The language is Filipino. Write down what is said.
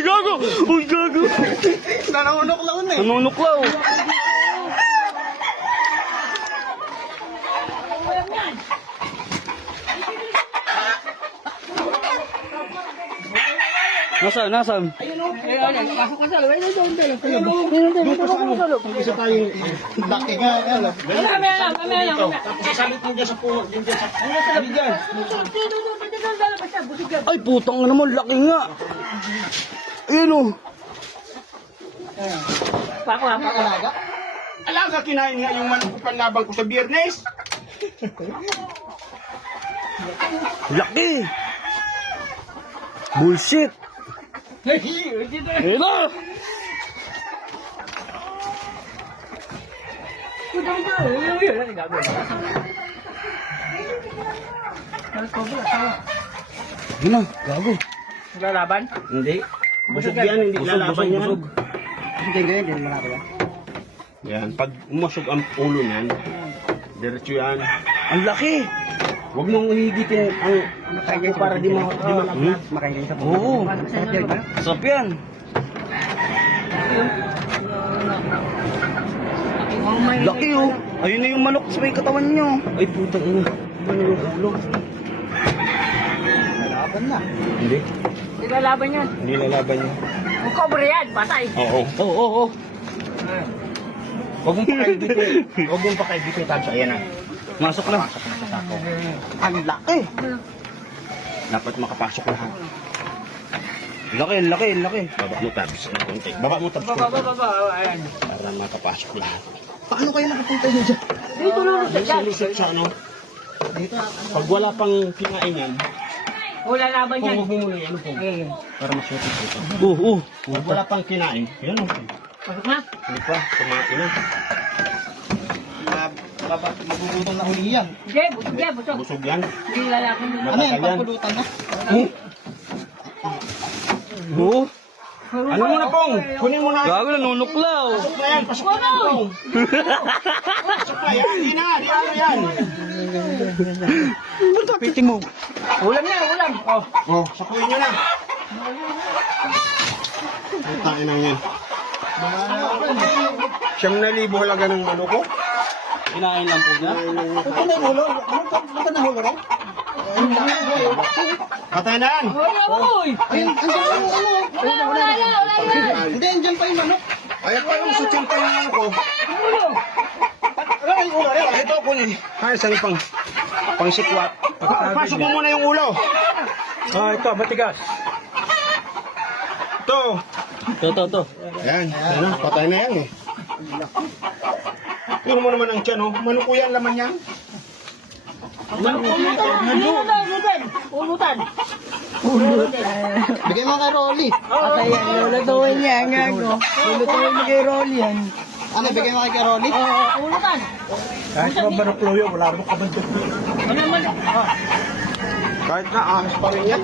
Uy, gago! Uy, gago! Nanunok-law na eh. Nanunuklaw. Nasaan? Nasaan? Isa tayong laki nga. Tapos sasalit mo dyan sa puno. Ay, putang na naman. Laki nga. Ayun o. Alaga. Alaga, kinain nga yung manok ko panlabang ko sa biyernes. Laki. Bullshit. Ayun na. Ayun na. Gago. Lalaban? Hindi. Busog yan, hindi lalaban yan. Busog. Hindi ganyan, hindi naman ako yan. Yan, pag umusog ang ulo niyan, diretso yan. Ang laki. Huwag mong higitin ang sako para di malaglag. Makain sa Oo. Sarap yan ba? Sarap yan. Laki oh. Ayun na yung manok sa may katawan nyo. Ay putang ina. Ano yung ulo? Lalaban na. Hindi, Hindi lalaban yun. hindi lalaban yan. Kung cobra yan, patay. Oo. Oo, oo, oo. Huwag mong pakaibitin. Huwag mong pakaibitin, Tabs. Ayan na. Masok na. Ang laki. Dapat makapasok lahat. Laki, laki, laki. Baba mo, Tabs. Ng konti. Baba mo, Tabs. Baba, ayan. Para makapasok lahat. Paano kayo nakapunta nyo dyan? Dito lulusot yan. Silisip siya, ano? Dito. Pag wala pang kinain yan, O lalaban yan. huwag mo muna yan, ano po? Para masuot ito. Oo. Pag wala pang kinain, yan o. Pasok na. Hindi pa, kumain na. Magugutom na uli yan. Hindi, busog yan, busog. Busog yan. Hindi lalaban yun. Ano yan? Matagal yan. Pagpulutan na? Oo. Ano muna, Pong? Kunin mo na. Gago na, nunuklaw. Pasok na yan, pasok na yan, Pong. Pasok na yan, hindi na yan. Piting mo. Ulam yan, ulam. Oh, sakuin nyo na. Tain na yan. 7,000 halaga ng manok ko. Kinain lang po niya. Ito na yung ulo. Ano na hulo rin? Patay na yan. Uy! Ayun, andyan pa yung ano. Wala na. Hindi, andyan pa yung manok. Ayan pa yung sutyan pa yung manok ko. Ano yung ulo rin? Ito, kunin. Ay, isang pang sikwat. Pasok mo muna yung ulo. Ito, matigas. Ito. To. Ayan, ayan na, patay na yan eh. Pero mo naman ang tiyan, oh. Manok ko yan, laman yan. Ulutan. Bigay mo kay Rolly. Patay yan, lulutuin niya, ang gago. Lulutuin mo kay Rolly yan. Ano, bigay mo kay Rolly? Ulutan. Kahit na manok loyo, wala mo kabandok. Ano naman? Kahit na ahas pa rin yan.